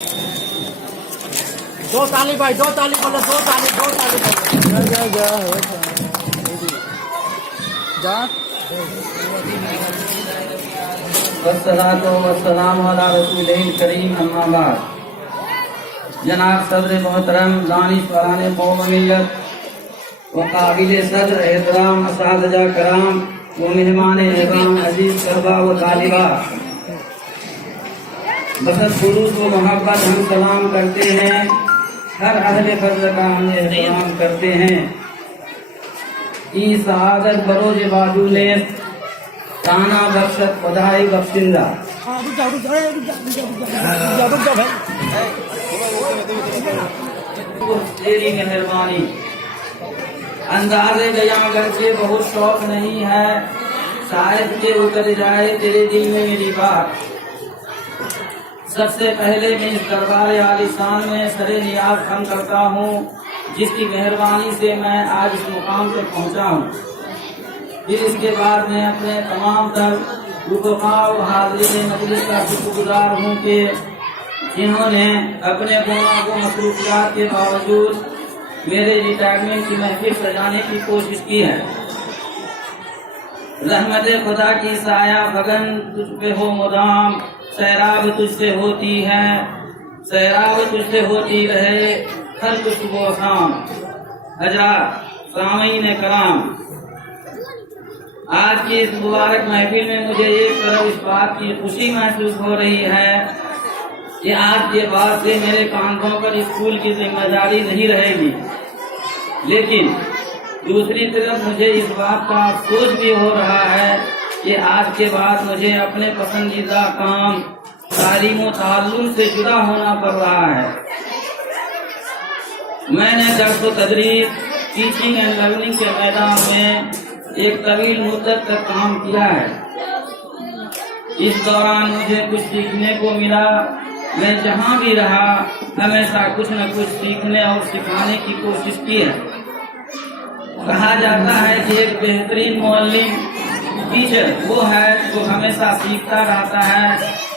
दो ताली भाई, दो ताली बोलो, दो ताली बोलो। जा वस्सलातु वस्सलामु अला रसूलिल करीम, अम्मा बाद। जनाब सदर मोहतरम दानिश फराने कौम मिल्लत व काबिल सदर एहतराम असातिज़ा कराम व मेहमान एहतराम अजीज तलबा व तालिबा, बसत खुलूस व मोहब्बत हम सलाम करते हैं। हर अहले फज़्ल का हम एहतराम करते हैं। ई सआदत बरोज बाजू ने ताना बख्शत खुदाई बख्शिंदा। तेरी मेहरबानी अंदाज़े बयां करके बहुत शौक नहीं है, शायद के उतर जाए तेरे दिल में मेरी बात। सबसे पहले मैं इस दरबार आलिशान में सरे नियाज खम करता हूँ, जिसकी मेहरबानी से मैं आज इस मुकाम पर पहुँचा हूँ। फिर इसके बाद मैं अपने तमाम तर रुकबा और हाज़रीन मजलिस का शुक्रगुजार हूँ कि जिन्होंने अपने गुनाह को मसरूफियात के बावजूद मेरे रिटायरमेंट की महफिल सजाने की कोशिश की है। रहमत खुदा की साया बगन तुझ पे हो मुदाम, सैराब तुझसे होती है, सैराब तुझसे होती रहे हर कुछ वो शाम। हजरात सामीन कराम, आज की इस मुबारक महफिल में मुझे एक तरफ इस बात की खुशी महसूस हो रही है कि आज के बाद से मेरे कांधों पर स्कूल की जिम्मेदारी नहीं रहेगी, लेकिन दूसरी तरफ मुझे इस बात का अफसोस भी हो रहा है कि आज के बाद मुझे अपने पसंदीदा काम तालीम व ताल्लुम से जुड़ा होना पड़ रहा है। मैंने दर्स व तदरीस, टीचिंग एंड लर्निंग के मैदान में एक तवील मुद्दत तक काम किया है। इस दौरान मुझे कुछ सीखने को मिला। मैं जहाँ भी रहा हमेशा कुछ न कुछ सीखने और सिखाने की कोशिश की है। कहा जाता है कि एक बेहतरीन मुअल्लिम टीचर वो है जो हमेशा सीखता रहता है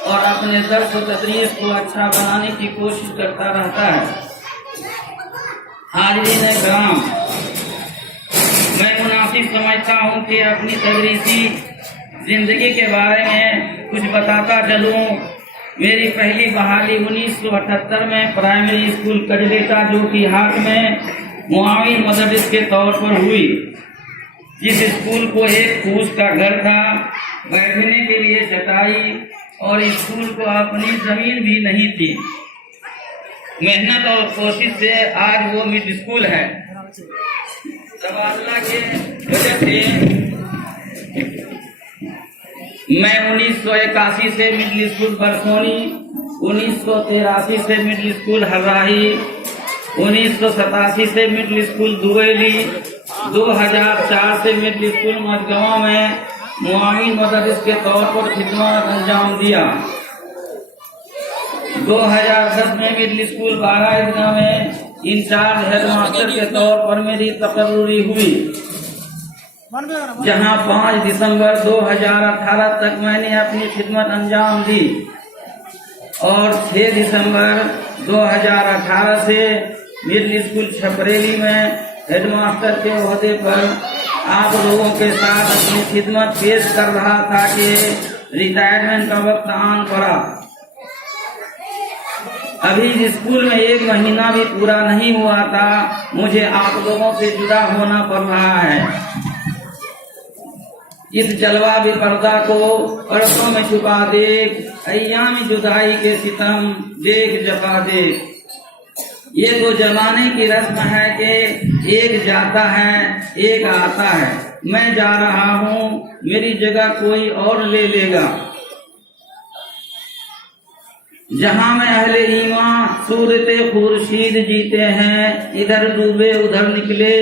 और अपने दर्स व तदरीस को अच्छा बनाने की कोशिश करता रहता है। हाज़रीन कराम, मैं मुनासिब समझता हूँ कि अपनी तदरीसी जिंदगी के बारे में कुछ बताता चलूँ। मेरी पहली बहाली 1978 में प्राइमरी स्कूल कजलेटा जो कि हाट में मुआविन मदरस के तौर पर हुई। जिस स्कूल को एक फूस का घर था, बैठने के लिए चटाई और स्कूल को अपनी जमीन भी नहीं थी। मेहनत और कोशिश से आज वो मिड स्कूल है। तबादला के वजह से मैं 1981 से मिडिल स्कूल बरसोनी, 1983 से मिडिल स्कूल हर्राही, 1987 से मिडिल स्कूल दुबेली, 2004 से मिडिल स्कूल मजगवा में मुआविन मदरस के तौर पर खिदमत अंजाम दिया। 2010 में मिडिल स्कूल बागा ईदगाह में इंचार्ज हेडमास्टर के तौर पर मेरी तकर्रुरी हुई, जहां 5 दिसंबर 2018 तक मैंने अपनी खिदमत अंजाम दी और 6 दिसंबर 2018 से मिडिल स्कूल छपरेली में हेडमास्टर के ओहदे पर आप लोगों के साथ अपनी खिदमत पेश कर रहा था कि रिटायरमेंट का वक्त आन पड़ा। अभी इस स्कूल में 1 महीना भी पूरा नहीं हुआ था, मुझे आप लोगों से जुड़ा होना पड़ रहा है। इस जलवा भी पर्दा को परसों में छुपा देख, अय्यामी जुदाई के सितम देख जफा देख। ये तो जमाने की रस्म है कि एक जाता है एक आता है। मैं जा रहा हूँ, मेरी जगह कोई और ले लेगा। जहाँ में अहले ईमान सूरते खुर्शीद जीते हैं, इधर डूबे उधर निकले,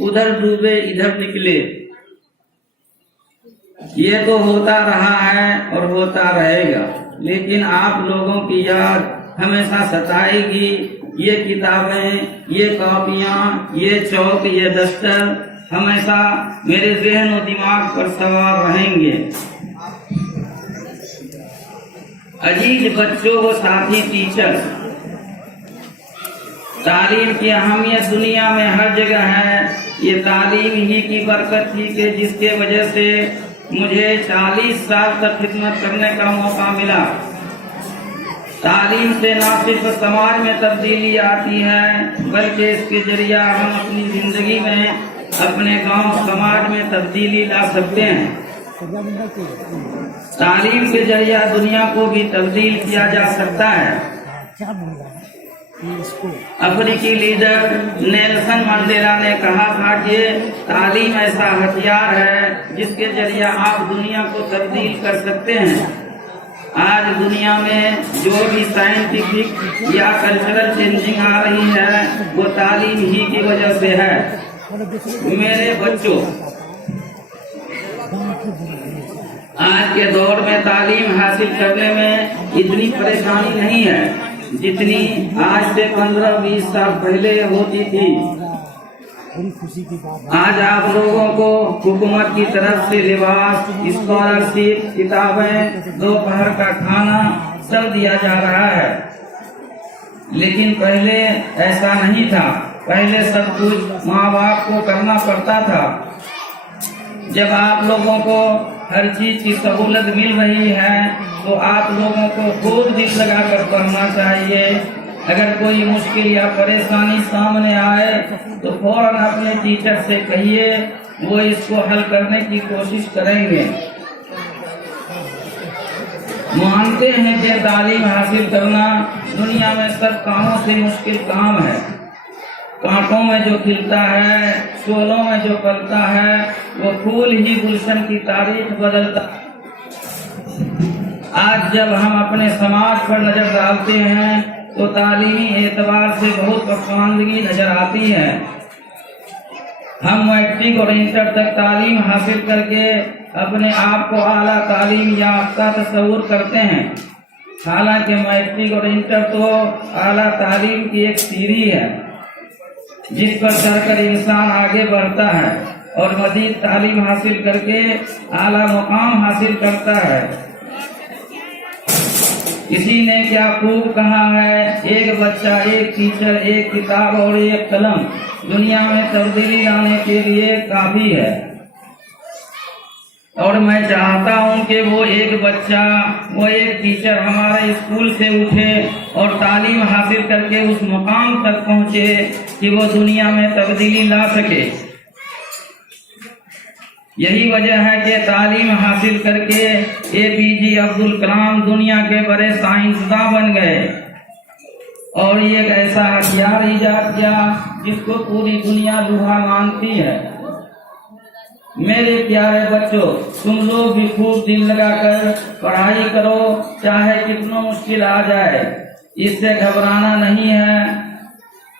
उधर डूबे इधर निकले। ये तो होता रहा है और होता रहेगा, लेकिन आप लोगों की याद हमेशा सताएगी। ये किताबें, ये कॉपियाँ, ये चौक, ये दस्तर हमेशा मेरे ज़हन और दिमाग पर सवार रहेंगे। अजीज बच्चों व साथी टीचर, तालीम की अहमियत दुनिया में हर जगह है। ये तालीम ही की बरकत थी कि जिसके वजह से मुझे 40 साल तक खिदमत करने का मौका मिला। तालीम से न सिर्फ समाज में तब्दीली आती है, बल्कि इसके जरिया हम अपनी जिंदगी में, अपने गांव समाज में तब्दीली ला सकते हैं। तालीम के जरिया दुनिया को भी तब्दील किया जा सकता है। अफ्रीकी लीडर नेल्सन मंडेला ने कहा था कि तालीम ऐसा हथियार है जिसके जरिया आप दुनिया को तब्दील कर सकते हैं। आज दुनिया में जो भी साइंटिफिक या कल्चरल चेंजिंग आ रही है वो तालीम ही की वजह से है। मेरे बच्चों, आज के दौर में तालीम हासिल करने में इतनी परेशानी नहीं है जितनी आज से 15-20 साल पहले होती थी। आज आप लोगों को हुकूमत की तरफ से लिबास, स्कॉलरशिप, किताबें, दोपहर का खाना सब दिया जा रहा है, लेकिन पहले ऐसा नहीं था। पहले सब कुछ माँ बाप को करना पड़ता था। जब आप लोगों को हर चीज की सहूलत मिल रही है तो आप लोगों को खूब दिल लगाकर पढ़ना चाहिए। अगर कोई मुश्किल या परेशानी सामने आए तो फौरन अपने टीचर से कहिए, वो इसको हल करने की कोशिश करेंगे। मानते हैं कि तालीम हासिल करना दुनिया में सब कामों से मुश्किल काम है। कांटों में जो खिलता है, शोलों में जो पलता है, वो फूल ही गुलशन की तारीख बदलता। आज जब हम अपने समाज पर नजर डालते हैं तो तालीमी एतबार से बहुत पसमानदगी नजर आती है। हम मैट्रिक और इंटर तक तालीम हासिल करके अपने आप को आला तालीम याफ्ता तस्वुर करते हैं। हालांकि मैट्रिक और इंटर तो आला तालीम की एक सीढ़ी है जिस पर चढ़कर इंसान आगे बढ़ता है और मजीद तालीम हासिल करके आला मुकाम हासिल करता है। किसी ने क्या खूब कहा है, एक बच्चा, एक टीचर, एक किताब और एक कलम दुनिया में तब्दीली लाने के लिए काफी है। और मैं चाहता हूं कि वो एक बच्चा, वो एक टीचर हमारे स्कूल से उठे और तालीम हासिल करके उस मुकाम तक पहुंचे कि वो दुनिया में तब्दीली ला सके। यही वजह है कि तालीम हासिल करके APJ अब्दुल कलाम दुनिया के बड़े साइंसदान बन गए और ये एक ऐसा हथियार ईजाद किया जिसको पूरी दुनिया लोहा मानती है। मेरे प्यारे बच्चों, तुम लोग भी खूब दिल लगाकर पढ़ाई करो, चाहे कितना मुश्किल आ जाए। इससे घबराना नहीं है,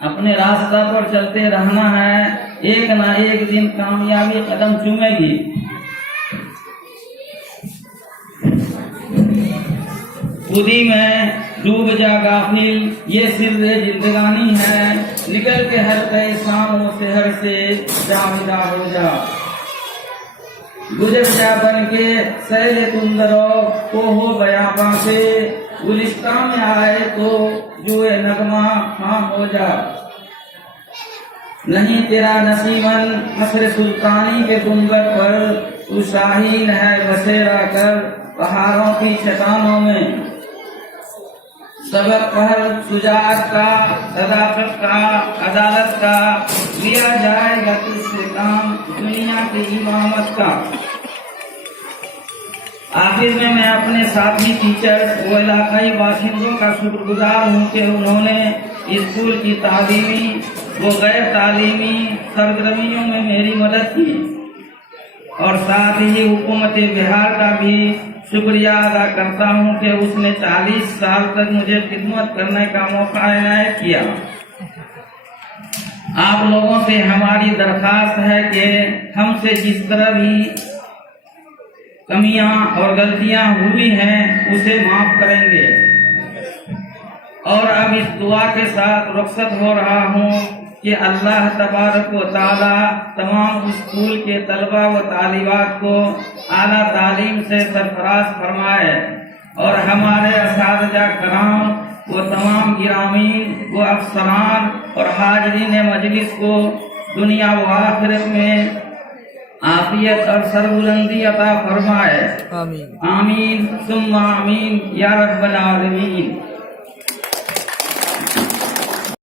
अपने रास्ता पर चलते रहना है। एक ना एक दिन कामयाबी कदम चूमेगी। खुदी में डूब जा गाफिल, ये सिर्फ जिंदगानी है। निकल के हर कई शामों से हर से जाविदा हो जा। गुजर जा बन के सैले तुंदरो को हो बयाबा से, गुलिस्तान में आए तो जुए नगमा खाम हो जा। नहीं तेरा नसीबन नसर सुल्तानी के गुंबद पर, तू शाहीन है बसेरा कर पहाड़ों की चट्टानों में। सबक पहल सुजात का, सदाकत का, अदालत का, लिया जाएगा तुझसे काम दुनिया की इमामत का। आखिर में मैं अपने साथी टीचर व इलाकाई बाशिंदों का शुक्रगुजार हूँ कि उन्होंने स्कूल की तालीमी व गैर तालीमी सरगर्मियों में मेरी मदद की और साथ ही हुकूमत बिहार का भी शुक्रिया अदा करता हूँ कि उसने 40 साल तक मुझे खिदमत करने का मौका इनायत किया। आप लोगों से हमारी दरखास्त है कि हमसे जिस तरह भी कमियां और गलतियां हुई हैं उसे माफ करेंगे। और अब इस दुआ के साथ रुखसत हो रहा हूँ कि अल्लाह तबारक व तआला तमाम स्कूल के तलबा व तालिबात को आला तालीम से सरफराज फरमाए और हमारे असातिज़ा कराम वो तमाम गिरामीन, वो अफसरान और हाजरीन मजलिस को दुनिया व आखिरत में आफियत और सरबुलंदी अता फरमाए। आमीन आमीन सुम्मा आमीन या रब्बल आलमीन।